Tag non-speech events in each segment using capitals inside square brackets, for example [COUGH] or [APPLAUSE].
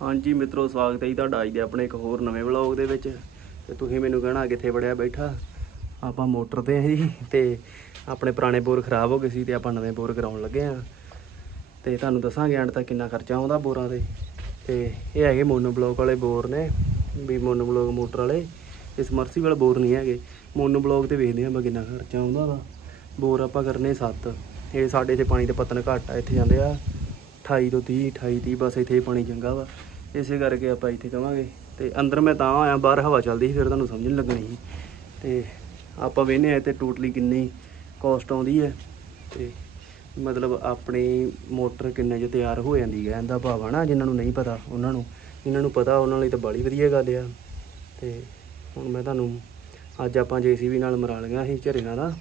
ਹਾਂਜੀ ਮਿੱਤਰੋ, ਸਵਾਗਤ ਹੈ ਜੀ ਤੁਹਾਡਾ ਅੱਜ ਦੇ ਆਪਣੇ ਇੱਕ ਹੋਰ ਨਵੇਂ ਵਲੌਗ ਦੇ ਵਿੱਚ। ਤੇ ਤੁਸੀਂ ਮੈਨੂੰ ਕਹਿਣਾ ਕਿੱਥੇ ਬੜਿਆ ਬੈਠਾ? ਆਪਾਂ ਮੋਟਰ ਤੇ ਆ ਜੀ, ਤੇ ਆਪਣੇ ਪੁਰਾਣੇ ਬੋਰ ਖਰਾਬ ਹੋ ਗਏ ਸੀ ਤੇ ਆਪਾਂ ਨਵੇਂ ਬੋਰ ਕਰਾਉਣ ਲੱਗੇ ਆ ਤੇ ਤੁਹਾਨੂੰ ਦੱਸਾਂਗੇ ਐਂਡ ਤੱਕ ਕਿੰਨਾ ਖਰਚਾ ਆਉਂਦਾ ਬੋਰਾਂ ਤੇ। ਤੇ ਇਹ ਹੈਗੇ ਮੋਨੋ ਬਲੋਕ ਵਾਲੇ ਬੋਰ ਨੇ, ਵੀ ਮੋਨੋ ਬਲੋਕ ਮੋਟਰ ਵਾਲੇ। ਇਸ ਇਹ ਸਮਰਸੀਬਲ ਬੋਰ ਨਹੀਂ ਹੈਗੇ। ਮੋਨੋ ਬਲੋਕ ਤੇ ਵੇਖਦੇ ਆਪਾਂ ਕਿੰਨਾ ਖਰਚਾ ਆਉਂਦਾ ਵਾ। ਬੋਰ ਆਪਾਂ ਕਰਨੇ 7 ਇਹ ਸਾਡੇ ਇੱਥੇ ਪਾਣੀ ਦੇ ਪਤਨ ਘੱਟ ਆ, ਇੱਥੇ ਜਾਂਦੇ ਆ 28 ਤੋਂ 30 28 30 ਬਸ ਇੱਥੇ ਪਾਣੀ ਚੰਗਾ ਵਾ। ਇਸੇ ਕਰਕੇ ਆਪਾਂ ਇੱਥੇ ਕਵਾਂਗੇ ਤੇ ਅੰਦਰ ਮੈਂ ਤਾਂ ਆਇਆ, ਬਾਹਰ ਹਵਾ ਚੱਲਦੀ ਸੀ, ਫਿਰ ਤੁਹਾਨੂੰ ਸਮਝ ਨਹੀਂ ਲੱਗਣੀ ਸੀ। ਤੇ ਆਪਾਂ ਵੇਖਨੇ ਆ ਤੇ ਟੋਟਲੀ ਕਿੰਨੀ ਕੋਸਟ ਆਉਂਦੀ ਹੈ। ਤੇ ਮਤਲਬ ਆਪਣੀ ਮੋਟਰ ਕਿੰਨੇ ਚ ਤਿਆਰ ਹੋ ਜਾਂਦੀ ਹੈ, ਇਹਦਾ ਭਾਵ ਆ ਨਾ, ਜਿਨ੍ਹਾਂ ਨੂੰ ਨਹੀਂ ਪਤਾ, ਉਹਨਾਂ ਨੂੰ। ਜਿਨ੍ਹਾਂ ਨੂੰ ਪਤਾ, ਉਹਨਾਂ ਲਈ ਤਾਂ ਬੜੀ ਵਧੀਆ ਗੱਲ ਆ। ਤੇ ਹੁਣ ਮੈਂ ਤੁਹਾਨੂੰ, ਅੱਜ ਆਪਾਂ ਜੀਸੀਬੀ ਨਾਲ ਮਰਾ ਲਈਆਂ ਸੀ ਝਰੀਆਂ ਦਾ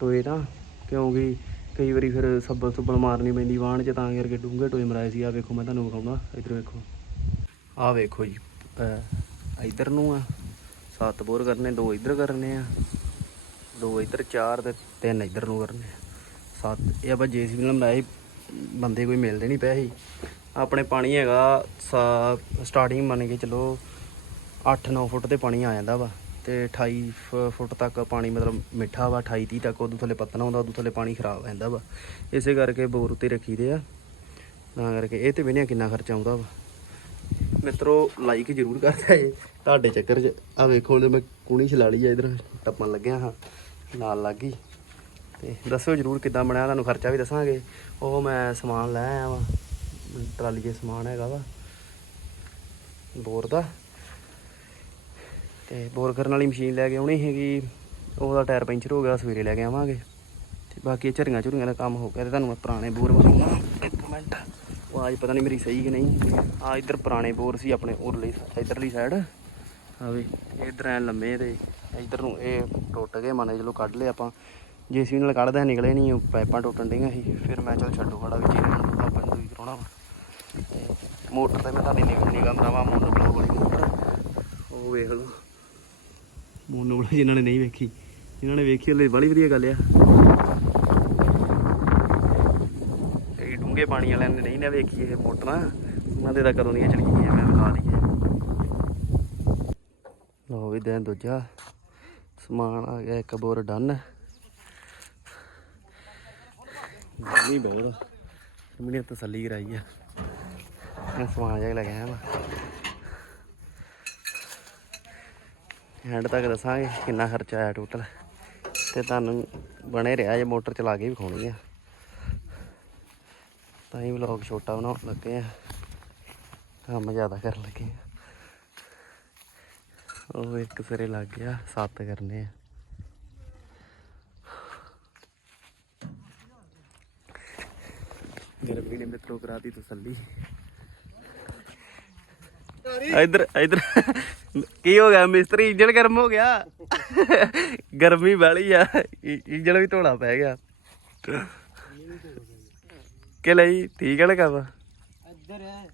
ਟੋਏ ਤਾਂ ਕਿਉਂਕਿ ਕਈ ਵਾਰੀ ਫਿਰ ਸੱਬਲ ਸੁੱਬਲ ਮਾਰਨੀ ਪੈਂਦੀ, ਵਾਹਣ 'ਚ ਤਾਂ ਕਰਕੇ ਡੂੰਘੇ ਟੋਏ ਮਰਾਏ ਸੀ। ਆ ਵੇਖੋ, ਮੈਂ ਤੁਹਾਨੂੰ ਵਿਖਾਉਣਾ, ਇੱਧਰ ਵੇਖੋ। ਆ ਵੇਖੋ ਜੀ ਅਹ ਇੱਧਰ ਨੂੰ ਆ ਸੱਤ ਬੋਰ ਕਰਨੇ ਦੋ ਇੱਧਰ ਕਰਨੇ ਆ ਦੋ ਇੱਧਰ ਚਾਰ ਤੇ ਤਿੰਨ ਇੱਧਰ ਨੂੰ ਕਰਨੇ ਆ। ਸੱਤ ਇਹ ਆਪਾਂ ਜੇਸੀਬੀ ਨਾਲ ਮਰਾਏ ਸੀ, ਬੰਦੇ ਕੋਈ ਮਿਲਦੇ ਨਹੀਂ ਪਏ ਸੀ। ਆਪਣੇ ਪਾਣੀ ਹੈਗਾ ਸਟਾਰਟਿੰਗ ਮੰਨ ਕੇ ਚਲੋ 8-9 ਫੁੱਟ ਤੇ ਪਾਣੀ ਆ ਜਾਂਦਾ ਵਾ ਤੇ 28 ਫ- ਫੁੱਟ ਤੱਕ ਪਾਣੀ ਮਤਲਬ ਮਿੱਠਾ ਵਾ 28 30 ਤੱਕ ਉਦੋਂ ਥੱਲੇ ਪੱਤਣਾ ਹੁੰਦਾ ਉਦੋਂ ਥੱਲੇ ਪਾਣੀ ਖਰਾਬ ਹੋ ਵਾ। ਇਸੇ ਕਰਕੇ ਬੋਰ ਉੱਤੇ ਰੱਖੀਦੇ ਆ। ਤਾਂ ਕਰਕੇ ਇਹ ਤੇ ਵੀ ਕਿੰਨਾ ਖਰਚਾ ਆਉਂਦਾ ਵਾ। ਮਿੱਤਰੋ ਲਾਈਕ ਜ਼ਰੂਰ ਕਰਦਾ ਏ ਤੁਹਾਡੇ ਚੱਕਰ 'ਚ ਆ ਵੇਖੋ ਹੁਣ ਮੈਂ ਕੂਣੀ ਛਲਾ ਲਈ ਆ ਇਧਰ, ਟੱਪਣ ਲੱਗਿਆ ਹਾਂ। ਨਾਲ ਲੱਗ ਗਈ। ਤੇ ਦੱਸੋ ਜ਼ਰੂਰ ਕਿੱਦਾਂ ਬਣਿਆ, ਤੁਹਾਨੂੰ ਖਰਚਾ ਵੀ ਦੱਸਾਂਗੇ। ਉਹ ਮੈਂ ਸਮਾਨ ਲੈ ਆਇਆ ਵਾ। ਟਰਾਲੀ 'ਚ ਸਮਾਨ ਹੈਗਾ ਵਾ। ਬੋਰ ਦਾ। ਤੇ ਬੋਰ ਕਰਨ ਵਾਲੀ ਮਸ਼ੀਨ ਲੈ ਕੇ ਆਉਣੀ ਹੈਗੀ। ਉਹਦਾ ਟਾਇਰ ਪੈਂਚਰ ਹੋ ਗਿਆ, ਸਵੇਰੇ ਲੈ ਕੇ ਆਵਾਂਗੇ। ਤੇ ਬਾਕੀ ਝਰੀਆਂ ਝੁਰੀਆਂ ਦਾ ਕੰਮ ਹੋ ਗਿਆ ਤੇ ਤੁਹਾਨੂੰ ਮੈਂ ਪੁਰਾਣੇ ਬੋਰ ਵਿਖਾਉਣਾ। ਇੱਕ ਮਿੰਟ। ਆਵਾਜ਼ ਪਤਾ ਨਹੀਂ ਮੇਰੀ ਸਹੀ ਕਿ ਨਹੀਂ। ਆ ਇੱਧਰ ਪੁਰਾਣੇ ਬੋਰ ਸੀ ਆਪਣੇ ਉਰਲੀ ਇੱਧਰਲੀ ਸਾਈਡ ਆ ਵੀ। ਇੱਧਰ ਐ ਲੰਮੇ ਤੇ ਇੱਧਰ ਨੂੰ ਇਹ ਟੁੱਟ ਗਏ ਮਾਨੇ ਚਲੋ ਕੱਢ ਲਏ ਆਪਾਂ। ਜੇਸੀ ਨਾਲ ਕੱਢਦਾ ਨਿਕਲੇ ਨਹੀਂ ਉਹ ਪਾਈਪਾਂ ਟੁੱਟਣ ਡੀਆਂ ਸੀ। ਫਿਰ ਮੈਂ ਚਲ ਛੱਡੋ ਖੜਾ ਵਿੱਚ ਇਹਨਾਂ ਨੂੰ ਆਪਾਂ ਨੂੰ ਵੀ ਕਰਾਉਣਾ ਵਾ। ਤੇ ਮੋਟਰ ਤੇ ਮੈਂ ਤੁਹਾਡੀ ਨਿਗਮ ਨਿਗਮ ਮਰਾਵਾ ਮੋਨੋ ਬਲੌਕ ਵਾਲੀ ਮੋਟਰ। ਉਹ ਵੇਖ ਲਓ। ਮੋਨੋ ਬਲੌਕ ਜਿਨ੍ਹਾਂ ਨੇ ਨਹੀਂ ਵੇਖੀ। ਜਿਨ੍ਹਾਂ ਨੇ ਵੇਖੀ ਉਹਲੇ ਬੜੀ ਵਧੀਆ ਗੱਲ ਆ ਇਹ ਡੂੰਘੇ ਪਾਣੀ ਵਾਲਿਆਂ ਨੇ ਨਹੀਂ ਨਾ ਵੇਖੀ ਇਹ ਮੋਟਰਾਂ, ਉਹਨਾਂ ਦੇ ਤਾਂ ਕਦੋਂ ਦੀਆਂ ਚਲੀ ਗਈਆਂ ਮੈਂ ਵਿਖਾ ਦਈਏ ਲੋ ਵੀ ਦਿਨ ਦੂਜਾ ਸਮਾਨ ਆ ਗਿਆ, ਇੱਕ ਬੋਰ ਡਨ। ਗਰਮੀ ਬਹੁਤ ਮੈਨੂੰ ਤਸੱਲੀ ਕਰਾਈ ਆ। ਮੈਂ ਸਮਾਨ ਜਿਹਾ ਲੈ ਕੇ ਆਇਆ ਵਾ। ਐਂਡ ਤੱਕ ਦੱਸਾਂਗੇ ਕਿੰਨਾ ਖਰਚਾ ਆਇਆ ਟੋਟਲ ਤੇ ਤੁਹਾਨੂੰ ਬਣੇ ਰਿਹਾ ਜੇ ਮੋਟਰ ਚਲਾ ਕੇ ਵੀ ਵਿਖਾਉਣੀ ਆ। ਤਾਂ ਹੀ ਵਲੌਗ ਛੋਟਾ ਬਣਾਉਣ ਲੱਗੇ ਆ। ਕੰਮ ਜ਼ਿਆਦਾ ਕਰਨ ਲੱਗੇ ਆ। ਉਹ ਇੱਕ ਸਿਰੇ ਲੱਗ ਗਿਆ, ਸੱਤ ਕਰਨੇ ਆ। ਗਰਮੀ ਨੇ ਮਿੱਤਰੋ ਕਰਾਤੀ ਤਸੱਲੀ। ਇਧਰ ਇਧਰ। ਕੀ ਹੋ ਗਿਆ ਮਿਸਤਰੀ? ਇੰਜਣ ਗਰਮ ਹੋ ਗਿਆ। ਗਰਮੀ ਵਾਲੀ ਆ। ਇੰਜਣ ਵੀ ਧੋਣਾ ਪੈ ਗਿਆ। ਕਿ ਲਈ? ਠੀਕ ਹੈ ਲਗਾ ਵਾ ਇੱਧਰ ਹੈ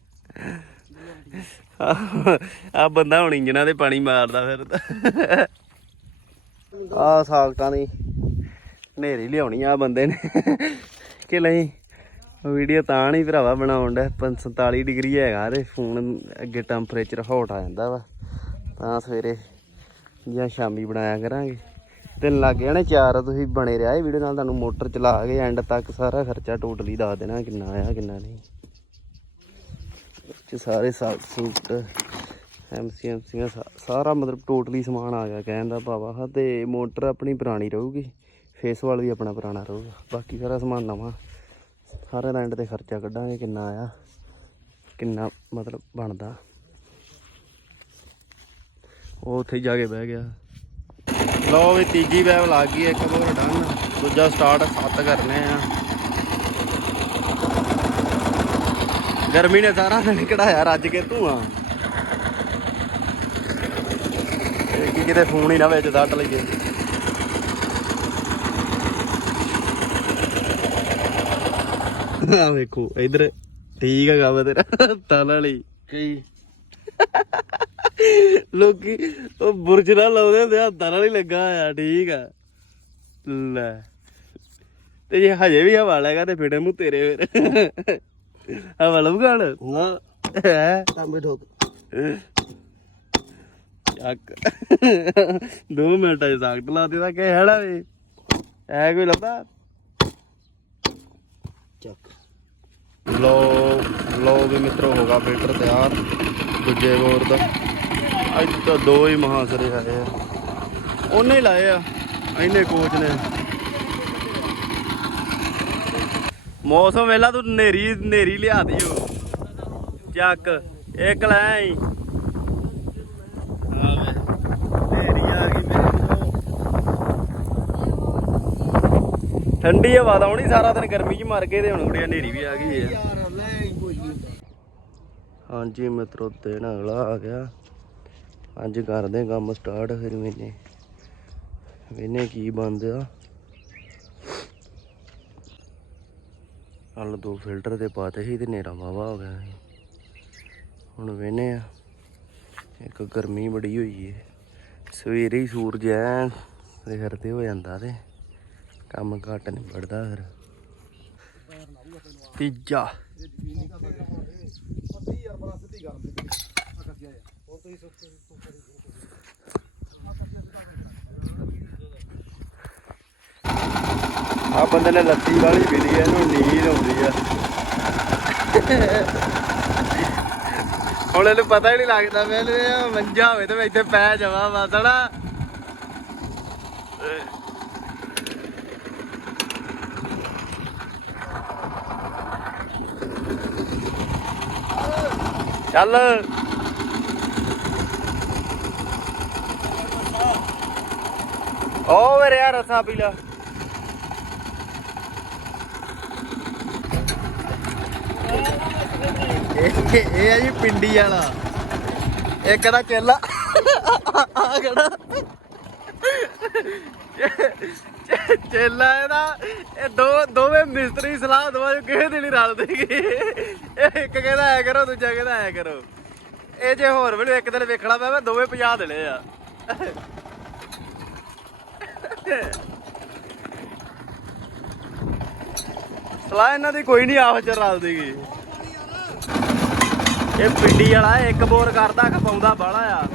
ਆ ਬੰਦਾ ਹੁਣ ਇੰਜਨਾਂ ਦੇ ਪਾਣੀ ਮਾਰਦਾ ਫਿਰਦਾ ਆ ਸਾਲਟਾਂ ਦੀ ਨੇਰੀ ਲਿਆਉਣੀ ਆ ਬੰਦੇ ਨੇ। ਕਿ ਨਹੀਂ ਵੀਡੀਓ ਤਾਂ ਨਹੀਂ ਭਰਾਵਾ ਬਣਾਉਣ ਦਾ 47 ਡਿਗਰੀ ਹੈਗਾ ਤੇ ਫੋਨ ਅੱਗੇ ਟੈਂਪਰੇਚਰ ਹੌਟ ਆ ਜਾਂਦਾ ਵਾ। ਤਾਂ ਸਵੇਰੇ ਜਾਂ ਸ਼ਾਮੀ ਬਣਾਇਆ ਕਰਾਂਗੇ। ਤਿੰਨ ਲੱਗ ਜਾਣੇ ਚਾਰ, ਤੁਸੀਂ ਬਣੇ ਰਿਹਾ ਇਹ ਵੀਡੀਓ ਨਾਲ, ਤੁਹਾਨੂੰ ਮੋਟਰ ਚਲਾ ਕੇ ਐਂਡ ਤੱਕ ਸਾਰਾ ਖਰਚਾ ਟੋਟਲੀ ਦੱਸ ਦੇਣਾ ਕਿੰਨਾ ਆਇਆ ਕਿੰਨਾ ਨਹੀਂ। ਚ ਸਾਰੇ ਸਾਫ਼ ਸੂਟ ਐਮਸੀ ਐਮਸੀਆਂ ਸਾਰਾ ਮਤਲਬ ਟੋਟਲੀ ਸਮਾਨ ਆ ਗਿਆ ਕਹਿਣ ਦਾ ਭਾਵਾ। ਹਾ, ਤੇ ਮੋਟਰ ਆਪਣੀ ਪੁਰਾਣੀ ਰਹੂਗੀ ਫੇਸ ਵਾਲ ਵੀ ਆਪਣਾ ਪੁਰਾਣਾ ਰਹੂਗਾ। ਬਾਕੀ ਸਾਰਾ ਸਮਾਨ ਨਵਾਂ। ਸਾਰੇ ਦਾ ਐਂਡ ਤੇ ਖਰਚਾ ਕੱਢਾਂਗੇ, ਕਿੰਨਾ ਆਇਆ ਕਿੰਨਾ ਮਤਲਬ ਬਣਦਾ। ਉਹ ਉੱਥੇ ਜਾ ਕੇ ਬਹਿ ਗਿਆ। ਲਓ ਵੀ ਤੀਜੀ ਵੈਵ ਲੱਗ ਗਈ, ਇੱਕ ਹੋਰ ਡਨ ਦੂਜਾ ਸਟਾਰਟ ਸੱਤ ਕਰਨੇ ਆ। ਗਰਮੀ ਨੇ ਸਾਰਾ ਦਿਨ ਕਢਾਇਆ, ਰੱਜ ਕੇ ਧੂਆਂ। ਇਹ ਕਿਤੇ ਫੋਨ ਹੀ ਨਾ ਵਿੱਚ ਦੱਟ ਲਈਏ। ਆ ਵੇਖੋ, ਇਧਰ ਠੀਕ ਹੈਗਾ ਵਾ ਤੇਰਾ, ਤਲ ਵਾਲੀ। ਕੀ? ਲੋਕੀ ਉਹ ਬੁਰਜ ਨਾਲ ਲਾਉਂਦੇ ਹੁੰਦੇ ਆ ਤਲ ਵਾਲੀ ਲੱਗਾ ਆ ਠੀਕ ਆ। ਲੈ। ਤੇ ਜੇ ਹਜੇ ਵੀ ਹਵਾ ਲੈਗਾ ਤੇ ਫਿੜੇ ਮੂੰ ਤੇਰੇ ਫਿਰ। ਹਵਾ ਲਊਗਾ ਹਣ? ਨਾ। ਹੈ? ਤਾਂਬੇ ਠੋਕ। ਚੱਕ। 2 ਮਿੰਟਾਂ ਚ ਸਾਕਟ ਲਾ ਦਿੱਤਾ ਕਿ ਹੈੜਾ ਵੇ। ਐ ਕੋਈ ਲੱਭਦਾ? ਚੱਕ। ਲੋ ਲੋ ਵੀ ਮਿੱਤਰੋ ਹੋਗਾ ਫਿਲਟਰ ਤਿਆਰ। ਦੂਜੇ ਬੋਰ ਦਾ। ਅੱਜ ਤਾਂ ਦੋ ਹੀ ਮਹਾਸਰੇ ਆਏ ਆ। ਉਹਨੇ ਲਾਏ ਆ। ਇਹਨੇ ਕੋਚ ਨੇ। ਮੌਸਮ ਵੇਲਾ ਤੂੰ ਨੇਰੀ ਨੇਰੀ ਲਿਆ ਦਿਓ। ਚੱਕ, ਇੱਕ ਲੈ ਆਈ। ਗਈ ਠੰਡੀ ਹਵਾ ਦਾ ਆਉਣੀ, ਸਾਰਾ ਦਿਨ ਗਰਮੀ 'ਚ ਮਰ ਗਏ ਤੇ ਹੁਣ ਕੁੜੀਆਂ ਹਨੇਰੀ ਵੀ ਆ ਗਈ ਹੈ ਹਾਂਜੀ ਮਿੱਤਰੋ, ਦਿਨ ਅਗਲਾ ਆ ਗਿਆ। ਅੱਜ ਕਰਦੇ ਕੰਮ ਸਟਾਰਟ ਫਿਰ ਮੈਨੇ ਵੇਨੇ। ਕੀ ਬਣਦਾ ਹਲ ਦੋ ਫਿਲਟਰ ਤੇ ਪਾਤੇ ਸੀ ਤੇ ਨੇਰਾ ਵਾਵਾ ਹੋ ਗਿਆ ਸੀ। ਹੁਣ ਵੇਨੇ ਆ। ਇੱਕ ਗਰਮੀ ਬੜੀ ਹੋਈ ਏ। ਸਵੇਰੇ ਹੀ ਸੂਰਜ ਐ ਸਿਰ ਹੋ ਜਾਂਦਾ ਤੇ। ਕੰਮ ਘੱਟ ਨਿਬੜਦਾ ਫਿਰ। ਤੀਜਾ। ਆ ਬੰਦੇ ਨੇ ਲੱਤੀ ਵਾਲੀ ਪੀਲੀ ਐ ਇਹਨੂੰ ਨੀਂਦ ਆਉਂਦੀ ਆ। ਹੁਣ ਇਹਨੂੰ ਪਤਾ ਹੀ ਨਹੀਂ ਲੱਗਦਾ ਮੈਨੂੰ ਇਹ ਮੰਜਾ ਹੋਵੇ ਤੇ ਮੈਂ ਇੱਥੇ ਪੈ ਜਾਵਾਂ ਬਸਣਾ ਚੱਲ। ਓ ਮੇਰੇ ਯਾਰ ਰਸਾ ਪੀ ਲਾ। ਇਹ ਇਹ ਆ ਜੀ ਪਿੰਡੀ ਵਾਲਾ। ਇੱਕ ਦਾ ਚੇਲਾ ਆ ਕਿਹੜਾ? ਚੇਲਾ ਇਹਦਾ। ਇਹ ਦੋ ਦੋਵੇਂ ਮਿਸਤਰੀ ਸਲਾਹ ਦਵਾ ਜੋ ਕਿਸੇ ਦੀ ਨਹੀਂ ਰਲਦੀ। ਇਹ ਇੱਕ ਕਹਿੰਦਾ ਐ ਕਰੋ, ਦੂਜਾ ਕਹਿੰਦਾ ਐ ਕਰੋ। ਇਹ ਜੇ ਹੋਰ ਮੈਨੂੰ ਇੱਕ ਦਿਨ ਵੇਖਣਾ ਪਿਆ ਮੈਂ, ਦੋਵੇਂ 50 ਦੇਣੇ ਆ। ਸਲਾਹ ਇਹਨਾਂ ਦੀ ਕੋਈ ਨਹੀਂ ਆਪਸ ਚ ਰਲਦੀਗੀ ਇਹ ਪਿੰਡੀ ਵਾਲਾ ਇੱਕ ਬੋਰ ਕਰਦਾ ਖਪਾਉਂਦਾ ਬਾਹਲਾ ਆ।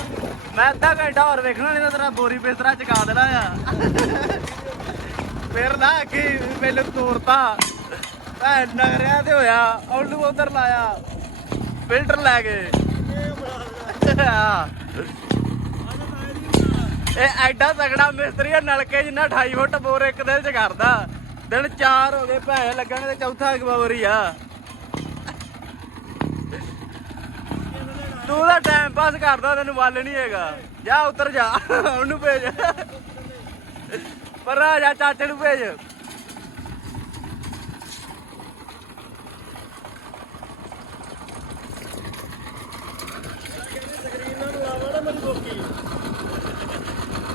ਮੈਂ ਅੱਧਾ ਘੰਟਾ ਹੋਰ ਵੇਖਣਾ ਨਹੀਂ ਤਾਂ ਤੇਰਾ ਬੋਰੀ ਬਿਸਤਰਾ ਚਕਾ ਦੇਣਾ ਆ। ਫਿਰ ਨਾ ਕਿ ਮੈਨੂੰ ਤੋਰਤਾ। ਭੈਣ ਨਗਰਿਆਂ ਤੇ ਹੋਇਆ, ਉਹਨੂੰ ਉਧਰ ਲਾਇਆ। ਫਿਲਟਰ ਲੈ ਕੇ। ਇਹ ਐਡਾ ਤਗੜਾ ਮਿਸਤਰੀ ਆ, ਨਲਕੇ ਜਿੰਨਾ 28 ਫੁੱਟ ਬੋਰ ਇੱਕ ਦਿਨ ਚ ਕਰਦਾ। ਦਿਨ 4 ਹੋ ਗਏ ਭੈਣ ਲੱਗਣ ਤੇ ਚੌਥਾ ਬੋਰੀ ਆ। ਤੂੰ ਤਾਂ ਟਾਈਮ ਪਾਸ ਕਰਦਾ, ਤੈਨੂੰ ਵੱਲ ਨਹੀਂ ਹੈਗਾ। ਜਾ ਉਤਰ ਜਾ, ਉਹਨੂੰ ਭੇਜ। ਪਰ ਆ ਜਾ, ਚਾਚੇ ਨੂੰ ਭੇਜ।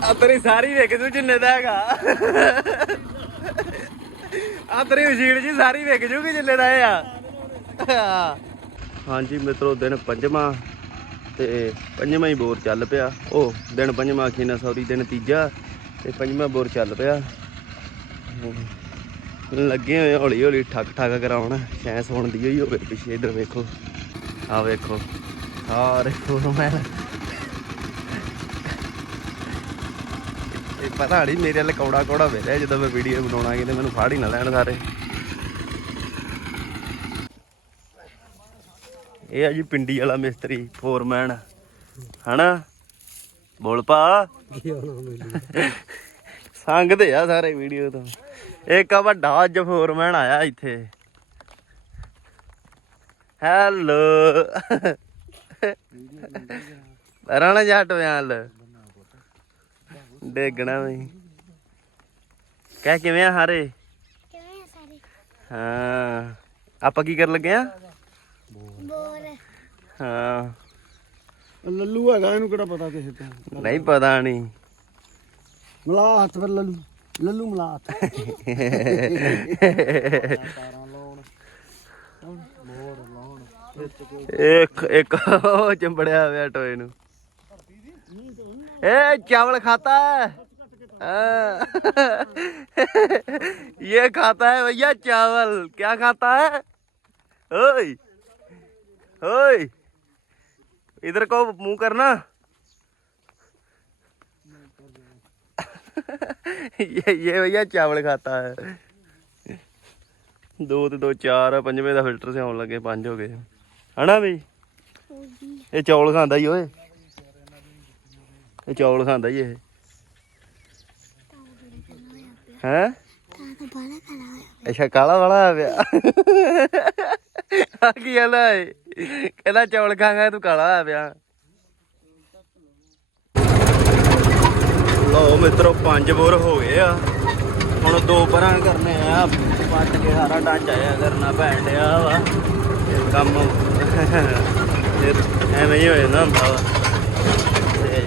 ਆ ਤੇਰੀ ਸਾਰੀ ਵੇਖ ਤੂੰ ਜਿੰਨੇ ਦਾ ਹੈਗਾ। ਆ ਤੇਰੀ ਮਸ਼ੀਨ ਜੀ ਸਾਰੀ ਵੇਖ ਜੂਗੀ ਜਿੰਨੇ ਦਾ ਇਹ ਆ। ਹਾਂਜੀ ਮਿੱਤਰੋ, ਦਿਨ ਪੰਜਵਾਂ ਤੇ ਪੰਜਵਾਂ ਹੀ ਬੋਰ ਚੱਲ ਪਿਆ। ਉਹ ਦਿਨ ਪੰਜਵਾਂ ਆਖੀ ਨਾ ਸੌਰੀ ਦਿਨ ਤੀਜਾ ਤੇ ਪੰਜਵਾਂ ਬੋਰ ਚੱਲ ਪਿਆ। ਲੱਗੇ ਹੋਏ ਹੌਲੀ ਹੌਲੀ ਠੱਕ ਠੱਕ ਕਰਾਉਣ ਸ਼ੈਂਸ ਹੋਣ ਦੀ ਹੋਈ ਹੋਵੇ, ਪਿੱਛੇ ਇਧਰ ਵੇਖੋ। ਆ ਵੇਖੋ ਆ ਦੇਖੋ ਮੈਂ ਇਹ ਪਤਾ ਨਹੀਂ ਮੇਰੇ ਵੱਲ ਕੌੜਾ ਕੌੜਾ ਵੇਲਿਆ ਜਦੋਂ ਮੈਂ ਵੀਡੀਓ ਬਣਾਉਣਾ ਕਿਤੇ ਮੈਨੂੰ ਫਾੜ ਹੀ ਨਾ ਲੈਣ ਸਾਰੇ। ਇਹ ਆ ਜੀ ਪਿੰਡੀ ਵਾਲਾ ਮਿਸਤਰੀ ਫੋਰਮੈਨ ਹਨਾ? ਬੋਲ ਪਾ। ਸੰਗਦੇ ਆ ਸਾਰੇ ਵੀਡੀਓ ਤੋਂ। ਇੱਕ ਆ ਵੱਡਾ ਅੱਜ ਫੋਰਮੈਨ ਆਇਆ ਇੱਥੇ। ਹੈਲੋ [LAUGHS] ਰਾਣਾ ਜੱਟ ਵਿਆਲ ਡੇਗਣਾ ਵੀ। ਕਹਿ ਕਿਵੇਂ ਆ ਹਾਰੇ? ਕਿਵੇਂ ਆ ਸਾਰੇ? ਹਾਂ। ਆਪਾਂ ਕੀ ਕਰਨ ਲੱਗੇ ਆ? ਬੋਰ। ਹਾਂ। ਲੱਲੂ ਹੈਗਾ ਇਹਨੂੰ ਕਿਹੜਾ ਪਤਾ ਕਿਸੇ ਤੋਂ? ਨਹੀਂ ਪਤਾ ਨਹੀਂ ਮਲਾ ਹੱਥ ਫਿਰ ਲੱਲੂ। ਲੱਲੂ ਮਲਾ ਹੱਥ। ਇੱਕ ਇੱਕ ਉਹ ਚੰਬੜਿਆ ਹੋਇਆ ਟੋਏ ਨੂੰ। ए चावल खाता है हाँ। ये खाता है भैया चावल क्या खाता है ओए ओए इधर को मुंह करना ये ये भैया चावल खाता है ਦੋ ਤੇ ਦੋ ਚਾਰ ਪੰਜਵੇਂ ਦਾ ਫਿਲਟਰ ਸੇ ਆਉਣ ਲੱਗੇ ਪੰਜ ਹੋ ਗਏ ਹਨਾ ਵੀ ਇਹ ਚੌਲ ਖਾਂਦਾ ਹੀ ਓਏ ਇਹ ਚੌਲ ਖਾਂਦਾ ਹੀ ਇਹ। ਹੈ? ਅੱਛਾ, ਕਾਲਾ ਵਾਲਾ ਆ ਪਿਆ। ਆ ਕੀ ਕਹਿੰਦਾ ਏ ਕਹਿੰਦਾ ਚੌਲ ਖਾ ਖਾ ਤੂੰ ਕਾਲਾ ਆ ਪਿਆ। ਲਓ ਮਿੱਤਰੋ, ਪੰਜ ਬੋਰ ਹੋ ਗਏ ਆ। ਹੁਣ ਦੋ ਪਰਾਂ ਕਰਨੇ ਆ। ਪੱਟ ਕੇ ਸਾਰਾ ਢਾਂਚਾ ਆ ਕਰਨਾ ਪੈਣ ਡਿਆ ਵਾ। ਇਹ ਕੰਮ ਫਿਰ ਐਵੇਂ ਹੀ ਹੋ ਜਾਂਦਾ ਹੁੰਦਾ ਵਾ। ਤੇ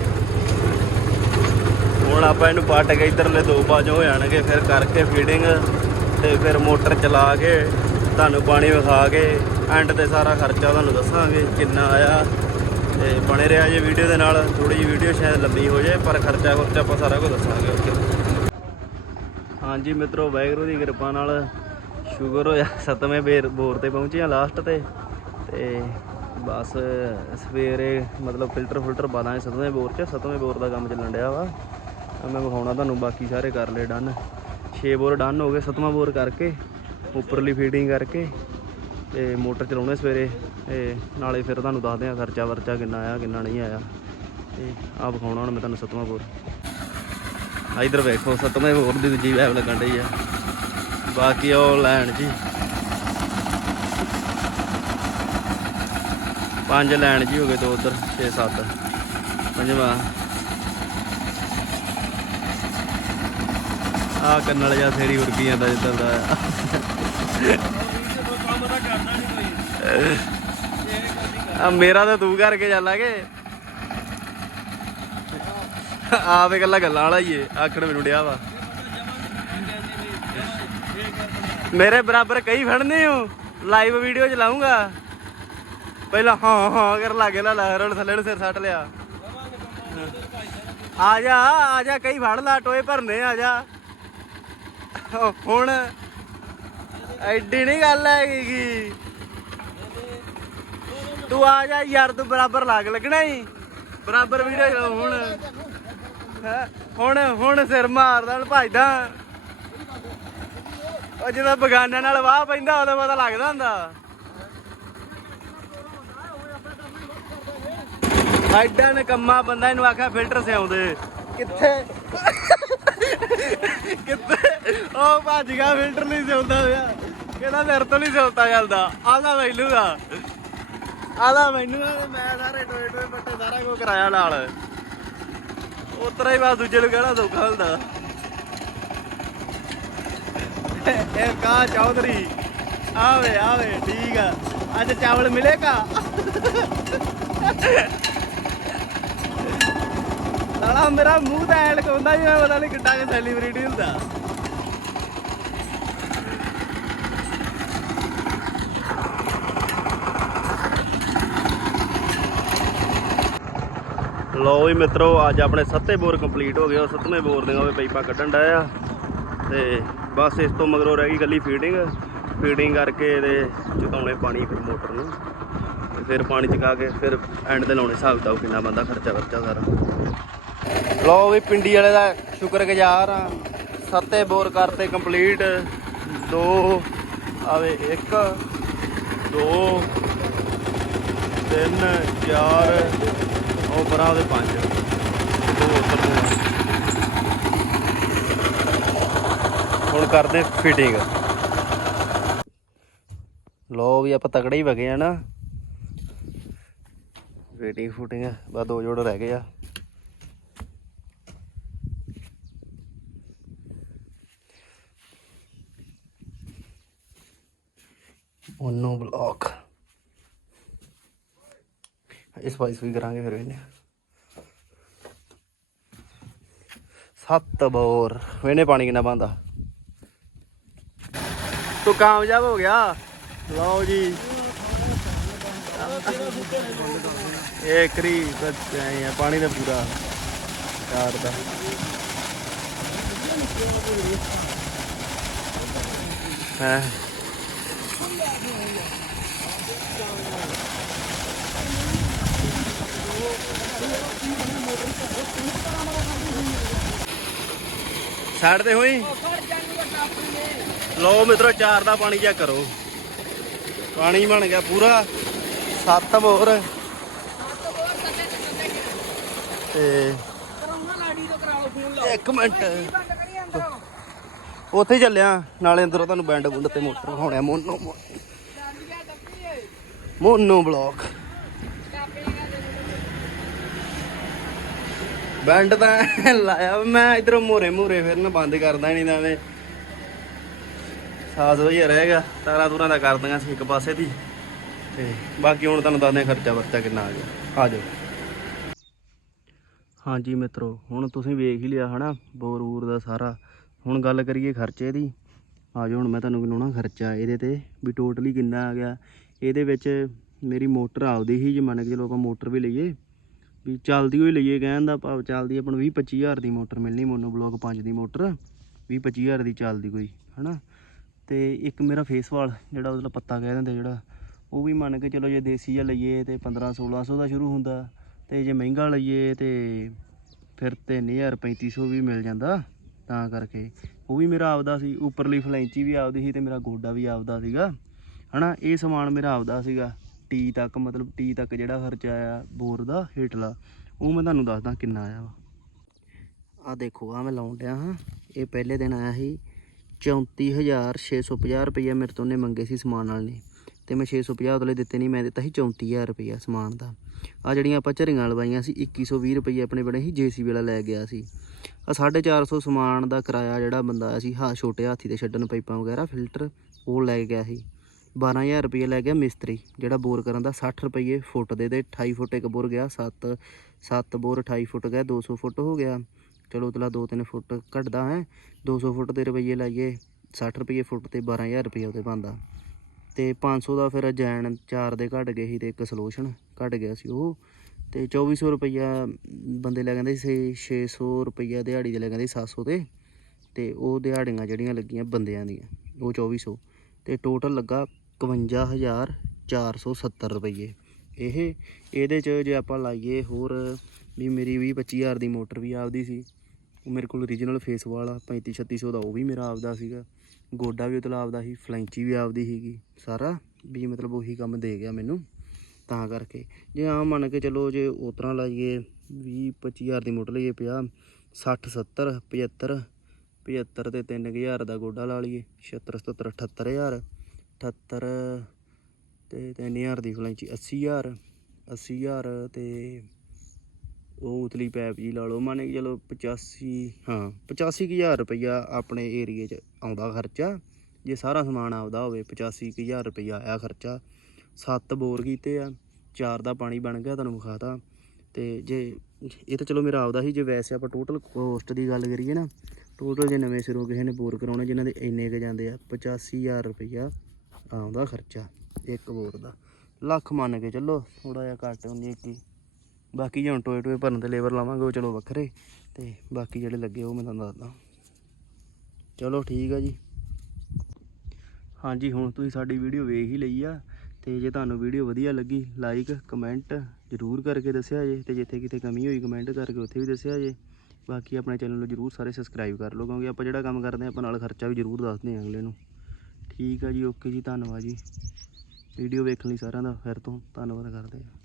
ਹੁਣ ਆਪਾਂ ਇਹਨੂੰ ਪੱਟ ਕੇ ਇਧਰਲੇ ਦੋ ਬਾਜ ਹੋ ਜਾਣਗੇ, ਫਿਰ ਕਰਕੇ ਫੀਡਿੰਗ ਤੇ ਫਿਰ ਮੋਟਰ ਚਲਾ ਕੇ ਤੁਹਾਨੂੰ ਪਾਣੀ ਵਿਖਾ ਕੇ ਐਂਡ ਤੇ ਸਾਰਾ ਖਰਚਾ ਤੁਹਾਨੂੰ ਦੱਸਾਂਗੇ ਕਿੰਨਾ ਆਇਆ ਤੇ ਬਣੇ ਰਿਹਾ ਜੇ ਵੀਡੀਓ ਦੇ ਨਾਲ ਥੋੜੀ ਜਿਹੀ ਵੀਡੀਓ ਸ਼ਾਇਦ ਲੰਬੀ ਹੋ ਜਾਏ, ਪਰ ਖਰਚਾ ਖੁਰਚਾ ਆਪਾਂ ਸਾਰਾ ਕੁਝ ਦੱਸਾਂਗੇ ਓਕੇ ਹਾਂਜੀ ਮਿੱਤਰੋ, ਵਾਹਿਗੁਰੂ ਦੀ ਕਿਰਪਾ ਨਾਲ ਸ਼ੁਗਰ ਹੋਇਆ ਸਤਵੇਂ ਬੇਰ, ਬੋਰ ਤੇ ਪਹੁੰਚੇ ਆ ਲਾਸਟ ਤੇ ਤੇ ਬਸ ਸਵੇਰੇ ਮਤਲਬ ਫਿਲਟਰ ਫਿਲਟਰ ਬਾਦਾਂ ਸਤਵੇਂ ਬੋਰ 'ਚ, ਸਤਵੇਂ ਬੋਰ ਦਾ ਕੰਮ ਚੱਲਣ ਡਿਆ ਵਾ। ਮੈਂ ਵਿਖਾਉਣਾ ਤੁਹਾਨੂੰ, ਬਾਕੀ ਸਾਰੇ ਕਰ ਲਏ ਡਨ 6 ਬੋਰ ਡਨ ਹੋ ਗਏ, ਸਤਵਾਂ ਬੋਰ ਕਰਕੇ, ਉੱਪਰਲੀ ਫੀਡਿੰਗ ਕਰਕੇ, ਤੇ ਮੋਟਰ ਚਲਾਉਣੇ ਸਵੇਰੇ, ਤੇ ਨਾਲੇ ਫਿਰ ਤੁਹਾਨੂੰ ਦੱਸਦੇ ਆ ਖਰਚਾ ਵਰਚਾ ਕਿੰਨਾ ਆਇਆ, ਕਿੰਨਾ ਨਹੀਂ ਆਇਆ। ਤੇ ਆ ਵਿਖਾਉਣਾ ਹੁਣ ਮੈਂ ਤੁਹਾਨੂੰ ਸਤਵਾਂ ਬੋਰ ਆ ਇਧਰ ਵੇਖੋ, ਸਤਵੇਂ ਬੋਰ ਦੀ ਦੂਜੀ ਵੈਬ ਲੱਗਣ ਡਈ ਆ। ਬਾਕੀ ਉਹ ਲੈਣ ਜੀ। ਪੰਜ ਲੈਣ ਜੀ ਹੋ ਗਏ ਦੋ ਉਧਰ 6 7 ਪੰਜਵਾਂ। ਆ ਕਰਨ ਵਾਲਾ ਜਾਂ ਫੇਰੀ ਉਰਕੀ ਜਾਂਦਾ ਜਿੱਦਾਂ ਦਾ ਆ। ਮੇਰਾ ਤਾਂ ਤੂੰ ਕਰਕੇ ਚੱਲਾਂਗੇ ਆਪੇ ਗੱਲਾਂ ਗੱਲਾਂ ਵਾਲਾ ਹੀ ਏ ਆਖੜ ਮੈਨੂੰ ਡਿਆ ਵਾ। ਮੇਰੇ ਬਰਾਬਰ ਕਈ ਫੜਨੇ ਹੋ ਲਾਈਵ ਵੀਡੀਓ ਚਲਾਉਂਗਾ ਪਹਿਲਾਂ ਹਾਂ ਹਾਂ ਕਰ ਲਾਗੇ ਲਾ ਲਹਿਰਣ ਥੱਲੇ ਨੂੰ ਸਿਰ ਸੱਟ ਲਿਆ। ਆ ਜਾ ਆ ਜਾ, ਕਈ ਫੜ ਲਾ, ਟੋਏ ਭਰਨੇ, ਆ ਜਾ। ਹੁਣ ਐਡੀ ਨਹੀਂ ਗੱਲ ਹੈਗੀ ਤੂੰ ਆ ਜਾ ਯਾਰ, ਤੂੰ ਬਰਾਬਰ ਲਾਗ ਲੱਗਣਾ ਹੀ ਬਰਾਬਰ ਵੀਡੀਓ ਹੁਣ। ਹੁਣ ਹੁਣ ਸਿਰ ਮਾਰਦਾ, ਹੁਣ ਭਜਦਾ। ਉਹ ਜਦੋਂ ਬਗਾਨਿਆਂ ਨਾਲ ਵਾਹ ਪੈਂਦਾ, ਉਦੋਂ ਪਤਾ ਲੱਗਦਾ ਹੁੰਦਾ। ਐਡਾ ਨਕੰਮਾ ਬੰਦਾ ਇਹਨੂੰ ਆਖਿਆ, ਫਿਲਟਰ ਸਿਆਉਂਦੇ ਕਿੱਥੇ? ਕਿੱਥੇ? ਉਹ ਭੱਜ ਗਿਆ ਫਿਲਟਰ ਨਹੀਂ ਸਿਆਉਂਦਾ ਹੋਇਆ ਕਹਿੰਦਾ ਮੇਰੇ ਤੋਂ ਨਹੀਂ ਸਿਆਉਂਦਾ ਚੱਲਦਾ। ਆਦਾ ਮੈਨੂੰ ਆ। ਆਦਾ ਮੈਨੂੰ ਆ ਤੇ ਮੈਂ ਸਾਰੇ ਟੋਏ ਟੋਏ ਪੱਟੇ ਸਾਰਾ ਕੁਝ ਕਰਾਇਆ ਨਾਲ। ਉਤਰਾ ਹੀ ਬਾਅਦ ਦੂਜੇ ਨੂੰ ਕਿਹੜਾ ਸੌਖਾ ਹੁੰਦਾ। ਇਹ ਕਾ ਚੌਧਰੀ? ਆਵੇ ਆਵੇ, ਠੀਕ ਆ। ਅੱਜ ਚਾਵਲ ਮਿਲੇਗਾ? ਸਾਲਾ ਮੇਰਾ ਮੂੰਹ ਤਾਂ ਐ ਲਕਾਉਂਦਾ ਜਿਵੇਂ ਪਤਾ ਨਹੀਂ ਕਿੱਡਾ ਕਿ ਸੈਲੀਬ੍ਰਿਟੀ ਹੁੰਦਾ। ਲਓ ਵੀ ਮਿੱਤਰੋ, ਅੱਜ ਆਪਣੇ ਸੱਤੇ ਬੋਰ ਕੰਪਲੀਟ ਹੋ ਗਏ ਉਹ ਸੱਤਵੇਂ ਬੋਰ ਦੀਆਂ ਉਹ ਪਾਈਪਾਂ ਕੱਢਣ ਡਾਇਆ ਆ। ਤੇ ਬਸ ਇਸ ਤੋਂ ਮਗਰੋਂ ਰਹਿ ਗਈ ਗੱਲੀ ਫੀਡਿੰਗ ਫੀਡਿੰਗ ਕਰਕੇ ਇਹਦੇ ਚੁਕਾਉਣੇ ਪਾਣੀ ਫਿਰ ਮੋਟਰ ਨੂੰ। ਤੇ ਫਿਰ ਪਾਣੀ ਚੁਕਾ ਕੇ ਫਿਰ ਐਂਡ ਤੇ ਲਾਉਣੇ ਹਿਸਾਬ ਕਿਤਾਬ ਕਿੰਨਾ ਬੰਦਾ ਖਰਚਾ ਖਰਚਾ ਸਾਰਾ। ਲਓ ਵੀ ਪਿੰਡੀ ਵਾਲੇ ਦਾ ਸ਼ੁਕਰਗੁਜ਼ਾਰ ਆ। ਸੱਤੇ ਬੋਰ ਕਰਤੇ ਕੰਪਲੀਟ ਦੋ, ਆਵੇ ਇੱਕ, ਦੋ, ਤਿੰਨ, ਚਾਰ, ਉਹ ਪਰਾਂ ਉਹਦੇ ਪੰਜ। ਹੁਣ ਕਰਦੇ ਫਿਟਿੰਗ ਲੋ ਵੀ ਆਪਾਂ ਤਕੜੇ ਹੀ ਵਗੇ ਆ ਨਾ। ਫਿਟਿੰਗ ਫੁਟਿੰਗ ਬਸ ਦੋ ਜੋੜ ਰਹਿ ਗਏ ਆ। ਉਹਨੋਂ ਬਲੌਕ ਇਸ ਵਾਈਸ ਵੀ ਕਰਾਂਗੇ ਫਿਰ ਇਹਨੇ। ਸੱਤ ਬੋਰ। ਵੇਨੇ ਪਾਣੀ ਕਿੰਨਾ ਬੰਦਾ ਤੂੰ ਕਾਮਯਾਬ ਹੋ ਗਿਆ। ਲਓ ਜੀ। ਇਹ ਕਰੀ ਬਸ ਆ, ਪਾਣੀ ਦਾ ਪੂਰਾ। ਕਾਰ ਦਾ ਹੈ। ਸਾਈਡ ਤੇ ਹੋਈ? ਲਓ ਮਿੱਤਰੋ ਚਾਰ ਦਾ ਪਾਣੀ ਚੈੱਕ ਕਰੋ। ਪਾਣੀ ਬਣ ਗਿਆ ਪੂਰਾ। ਸੱਤ ਹੋਰ। ਤੇ ਇੱਕ ਮਿੰਟ। ਉੱਥੇ ਹੀ ਚੱਲਿਆ। ਨਾਲੇ ਅੰਦਰੋਂ ਤੁਹਾਨੂੰ ਬੈਂਡ ਬੁੰਡ ਤੇ ਮੋਟਰ ਹੋਣਿਆ ਮੋਨੋ ਮੋਨੋ ਬਲੌਕ ਬੈਂਡ ਤਾਂ ਲਾਇਆ ਮੈਂ ਇਧਰੋਂ ਮੋਰੇ ਮੋਰੇ ਫਿਰ ਬੰਦ ਕਰਦਾ ਨਹੀਂ ਤਾਂ ਐਵੇਂ ਸਾਜ਼ ਹੋਈ ਰਹੇਗਾ। ਤਾਰਾ ਤੁਰਾਂ ਦਾ ਕਰ ਦਾਂਗਾ ਸੀ ਇੱਕ ਪਾਸੇ ਦੀ। ਤੇ ਬਾਕੀ ਹੁਣ ਤੁਹਾਨੂੰ ਦੱਸਦੇ ਖਰਚਾ ਵਰਚਾ ਕਿੰਨਾ ਆ ਗਿਆ। ਆ ਜਾਓ। ਹਾਂਜੀ ਮਿੱਤਰੋ, ਹੁਣ ਤੁਸੀਂ ਵੇਖ ਹੀ ਲਿਆ ਹਨਾ। ਬੋਰ ਬੂਰ ਦਾ ਸਾਰਾ। ਹੁਣ ਗੱਲ ਕਰੀਏ ਖਰਚੇ ਦੀ, ਆ ਜਾਓ ਹੁਣ ਮੈਂ ਤੁਹਾਨੂੰ ਗਿਣਾਉਣਾ ਖਰਚਾ ਇਹਦੇ ਤੇ, ਵੀ ਟੋਟਲੀ ਕਿੰਨਾ ਆ ਗਿਆ। ਇਹਦੇ ਵਿੱਚ ਮੇਰੀ ਮੋਟਰ ਆਪਦੀ ਹੀ ਜੇ ਮੰਨ ਕੇ ਚਲੋ ਆਪਾਂ ਮੋਟਰ ਵੀ ਲਈਏ, ਵੀ ਚੱਲਦੀ ਹੋਈ ਲਈਏ ਕਹਿਣ ਦਾ ਭਾਵ ਚੱਲਦੀ ਆਪਾਂ ਨੂੰ 20 25000 ਦੀ ਮੋਟਰ ਮਿਲਣੀ ਮੋਨੋ ਬਲੌਕ 5 ਦੀ ਮੋਟਰ 20 25000 ਦੀ ਚੱਲਦੀ ਕੋਈ, ਹਨਾ? ਤੇ ਇੱਕ ਮੇਰਾ ਫੇਸ ਵਾਲ, ਜਿਹੜਾ ਉਹਦਾ ਪੱਤਾ ਕਹਿ ਦਿੰਦੇ ਜਿਹੜਾ, ਉਹ ਵੀ ਮੰਨ ਕੇ ਚਲੋ ਜੇ ਦੇਸੀ ਜਿਹਾ ਲਈਏ ਤੇ 15 1600 ਦਾ ਸ਼ੁਰੂ ਹੁੰਦਾ, ਤੇ ਜੇ ਮਹਿੰਗਾ ਲਈਏ ਤੇ ਫਿਰ 3000 3500 ਵੀ ਮਿਲ ਜਾਂਦਾ। ਤਾਂ ਕਰਕੇ। ਉਹ ਵੀ ਮੇਰਾ ਆਪਦਾ ਸੀ, ਉੱਪਰਲੀ ਫਲੈਂਚੀ ਵੀ ਆਪਦੀ ਸੀ ਤੇ ਮੇਰਾ ਗੋਡਾ ਵੀ ਆਪਦਾ ਸੀਗਾ। ਹਨਾ, ਇਹ ਸਮਾਨ ਮੇਰਾ ਆਪਦਾ ਸੀਗਾ। ਟੀ ਤੱਕ, ਮਤਲਬ ਟੀ ਤੱਕ ਜਿਹੜਾ ਖਰਚਾ ਆਇਆ ਬੋਰ ਦਾ, ਹੇਠਲਾ, ਉਹ ਮੈਂ ਤੁਹਾਨੂੰ ਦੱਸਦਾ ਕਿੰਨਾ ਆਇਆ ਵਾ। ਆ ਦੇਖੋ ਆ ਮੈਂ ਲਾਉਣ ਡਿਆ ਹਾਂ। ਇਹ ਪਹਿਲੇ ਦਿਨ ਆਇਆ ਸੀ 34650 ਰੁਪਈਆ ਮੇਰੇ ਤੋਂ ਨੇ ਮੰਗੇ ਸੀ ਸਮਾਨ ਨਾਲ ਨੇ। ਤੇ ਮੈਂ 650 ਉਤਲੇ ਦਿੱਤੇ ਨਹੀਂ, ਮੈਂ ਦਿੱਤਾ ਸੀ 34000 ਰੁਪਈਆ ਸਮਾਨ ਦਾ। ਆ ਜਿਹੜੀਆਂ ਆਪਾਂ ਝਰੀਆਂ ਲਵਾਈਆਂ ਸੀ 2120 ਰੁਪਈਏ ਆਪਣੇ ਬਣੇ ਸੀ, ਜੇਸੀਬੀ ਵਾਲਾ ਲੈ ਗਿਆ ਸੀ। ਆ 450 ਸਮਾਨ ਦਾ ਕਿਰਾਇਆ ਜਿਹੜਾ ਬੰਦਾ ਸੀ, ਹਾਂ, ਛੋਟੇ ਹਾਥੀ ਤੇ ਛੱਡਣ ਪਾਈਪਾਂ ਵਗੈਰਾ, ਫਿਲਟਰ, ਉਹ ਲੈ ਗਿਆ ਸੀ। 12000 ਰੁਪਏ ਲੈ ਗਿਆ ਮਿਸਤਰੀ, ਜਿਹੜਾ ਬੋਰ ਕਰਨ ਦਾ 60 ਰੁਪਏ ਫੁੱਟ ਦੇ ਦੇ 28 ਫੁੱਟ ਇੱਕ ਬੋਰ ਗਿਆ 7 7 ਬੋਰ 28 ਫੁੱਟ ਗਿਆ 200 ਫੁੱਟ ਹੋ ਗਿਆ। ਚਲੋ ਉਤਲਾ 2-3 ਫੁੱਟ ਘਟਦਾ ਹੈ 200 ਫੁੱਟ ਦੇ ਰੁਪਏ ਲਾਈਏ 60 ਰੁਪਏ ਫੁੱਟ ਤੇ 12000 ਰੁਪਏ ਉਹਦੇ ਬਣਦਾ। ਤੇ 500 ਦਾ ਫਿਰ ਜੈਨ ਚਾਰ ਦੇ ਘਟ ਗਏ ਸੀ ਤੇ ਇੱਕ ਸੋਲੂਸ਼ਨ ਘਟ ਗਿਆ ਸੀ ਉਹ। ਤੇ 2400 ਰੁਪਈਆ ਬੰਦੇ ਲੈ ਕਹਿੰਦੇ ਸੀ 600 ਰੁਪਈਆ ਦਿਹਾੜੀ ਦੇ ਲੈ ਕਹਿੰਦੇ ਸੀ 700 ਤੇ ਤੇ ਉਹ ਦਿਹਾੜੀਆਂ ਜਿਹੜੀਆਂ ਲੱਗੀਆਂ ਬੰਦਿਆਂ ਦੀਆਂ, ਉਹ 2400 ਤੇ ਟੋਟਲ ਲੱਗਾ 51470 ਰੁਪਏ ਇਹ, ਇਹਦੇ ਚ ਜੇ ਆਪਾਂ ਲਾਈਏ ਹੋਰ ਵੀ ਮੇਰੀ 20 25000 ਦੀ ਮੋਟਰ ਵੀ ਆਪਦੀ ਸੀ। ਉਹ ਮੇਰੇ ਕੋਲ ਓਰੀਜਨਲ ਫੇਸ ਵਾਲਾ 35 3600 ਦਾ ਉਹ ਵੀ ਮੇਰਾ ਆਪਦਾ ਸੀਗਾ। ਗੋਡਾ ਵੀ ਉਹਦਾ ਆਪਦਾ ਸੀ, ਫਲੈਂਚੀ ਵੀ ਆਪਦੀ ਸੀਗੀ ਸਾਰਾ, ਵੀ ਮਤਲਬ ਉਹੀ ਕੰਮ ਦੇ ਗਿਆ ਮੈਨੂੰ ਤਾਂ ਕਰਕੇ। ਜੇ ਆ ਮੰਨ ਕੇ ਚਲੋ ਜੇ ਉਸ ਤਰ੍ਹਾਂ ਲਾਈਏ 20 25000 ਦੀ ਮੋਟਰ ਲਈਏ 50 60 70 75 75 ਤੇ 3000 ਦਾ ਗੋਡਾ ਲਾ ਲਈਏ 76 77 78000 78 ਤੇ 3000 ਦੀ ਫਲੈਂਚੀ 80000 80000 ਤੇ ਉਹ ਉਤਲੀ ਪੈਪ ਜੀ ਲਾ ਲਓ, ਮੰਨ ਕੇ ਚਲੋ 85 ਹਾਂ 85000 ਰੁਪਈਆ ਆਪਣੇ ਏਰੀਏ 'ਚ ਆਉਂਦਾ ਖਰਚਾ, ਜੇ ਸਾਰਾ ਸਮਾਨ ਆਪਦਾ ਹੋਵੇ 85000 ਰੁਪਈਆ ਆਇਆ ਖਰਚਾ। ਸੱਤ ਬੋਰ ਕੀਤੇ ਆ, ਚਾਰ ਦਾ ਪਾਣੀ ਬਣ ਗਿਆ ਤੁਹਾਨੂੰ ਵਿਖਾਤਾ। ਤੇ ਜੇ, ਇਹ ਤਾਂ ਚਲੋ ਮੇਰਾ ਆਪਦਾ ਸੀ, ਜੇ ਵੈਸੇ ਆਪਾਂ ਟੋਟਲ ਕੋਸਟ ਦੀ ਗੱਲ ਕਰੀਏ ਨਾ ਟੋਟਲ ਜੇ ਨਵੇਂ ਸਿਰੋਂ ਕਿਸੇ ਨੇ ਬੋਰ ਕਰਾਉਣਾ, ਜਿਨ੍ਹਾਂ ਦੇ ਇੰਨੇ ਕੁ ਜਾਂਦੇ ਆ 85000 ਰੁਪਈਆ ਆਉਂਦਾ ਖਰਚਾ, ਇੱਕ ਬੋਰ ਦਾ। ਲੱਖ ਮੰਨ ਕੇ ਚੱਲੋ ਥੋੜਾ ਜਿਹਾ ਘੱਟ ਹੁੰਦੀ ਕੀ, ਬਾਕੀ ਜੇ ਹੁਣ ਟੋਏ ਟੋਏ ਭਰਨ ਤੇ ਲੇਬਰ ਲਾਵਾਂਗੇ, ਉਹ ਚਲੋ ਵੱਖਰੇ। ਤੇ ਬਾਕੀ ਜਿਹੜੇ ਲੱਗੇ ਉਹ ਮੈਂ ਤੁਹਾਨੂੰ ਦੱਸਦਾ। ਚਲੋ ਠੀਕ ਆ ਜੀ। ਹਾਂਜੀ, ਹੁਣ ਤੁਸੀਂ ਸਾਡੀ ਵੀਡੀਓ ਵੇਖ ਹੀ ਲਈ ਆ ਤੇ ਜੇ ਤੁਹਾਨੂੰ ਵੀਡੀਓ ਵਧੀਆ ਲੱਗੀ ਲਾਈਕ ਕਮੈਂਟ ਜ਼ਰੂਰ ਕਰਕੇ ਦੱਸਿਆ ਜੇ ਤੇ ਜਿੱਥੇ ਕਿਤੇ ਕਮੀ ਹੋਈ ਕਮੈਂਟ ਕਰਕੇ ਉੱਥੇ ਵੀ ਦੱਸਿਆ ਜੇ। ਬਾਕੀ ਆਪਣੇ ਚੈਨਲ ਨੂੰ ਜ਼ਰੂਰ ਸਾਰੇ ਸਬਸਕ੍ਰਾਈਬ ਕਰ ਲਓ ਕਿਉਂਕਿ ਆਪਾਂ ਜਿਹੜਾ ਕੰਮ ਕਰਦੇ ਹਾਂ, ਆਪਾਂ ਨਾਲ ਖਰਚਾ ਵੀ ਜ਼ਰੂਰ ਦੱਸਦੇ ਹਾਂ ਅਗਲੇ ਨੂੰ। ਠੀਕ ਆ ਜੀ ਓਕੇ ਜੀ, ਧੰਨਵਾਦ ਜੀ। ਵੀਡੀਓ ਵੇਖਣ ਲਈ ਸਾਰਿਆਂ ਦਾ ਫਿਰ ਤੋਂ ਧੰਨਵਾਦ ਕਰਦੇ ਹਾਂ।